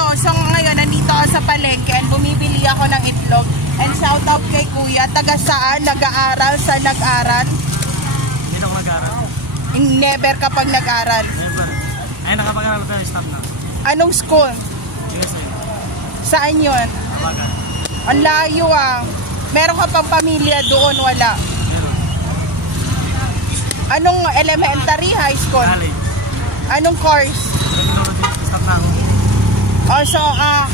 Hello, so ngayon nandito ako sa palengke and bumibili ako ng itlog. And shout out kay Kuya, taga saan? Nag-aaral? Sa nag-aral? Hindi na ako nag-aaral. Never kapag nag-aral? Never. Ay, nakapag-aral pero stop na. Anong school? USA. Saan yun? Kabagan. Ang layo ah. Meron ka pang pamilya doon? Wala. Meron. Anong elementary, high school? College. Anong course? Criminology. Stop na ako. Also,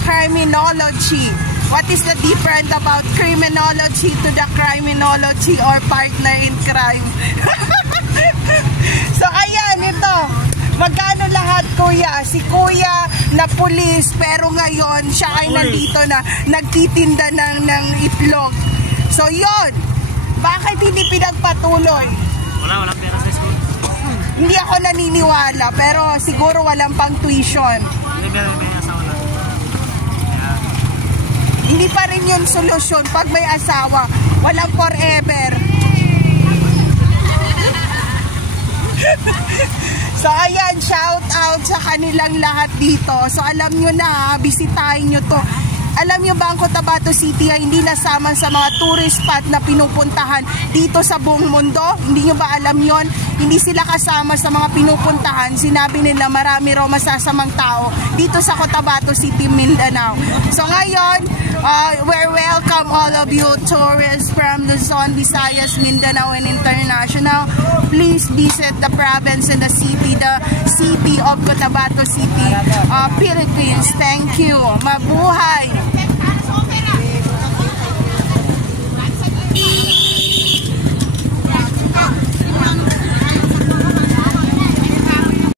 criminology. What is the difference about criminology to the criminology or partner in crime? So, ayan, ito. Magkano lahat, Kuya? Si Kuya na pulis, pero ngayon, siya ay nandito na, nagtitinda ng itlog. So, yon. Bakit hindi pinagpatuloy? Walang pera sa school. Hindi ako naniniwala, pero siguro walang pang tuition. May asawa na. Yeah. Hindi pa rin yung solusyon pag may asawa. Walang forever. So ayan, shout out sa kanilang lahat dito. So alam nyo na, bisitahin nyo to. Alam nyo ba ang Cotabato City ay hindi nasama sa mga tourist spot na pinupuntahan dito sa buong mundo? Hindi nyo ba alam yon? Hindi sila kasama sa mga pinupuntahan. Sinabi nila marami raw masasamang tao dito sa Cotabato City, Mindanao. So ngayon, we're welcome all of you tourists from Luzon, Visayas, Mindanao, and International. Please visit the province and the city of Cotabato City, Philippines. Thank you. Mabuhay!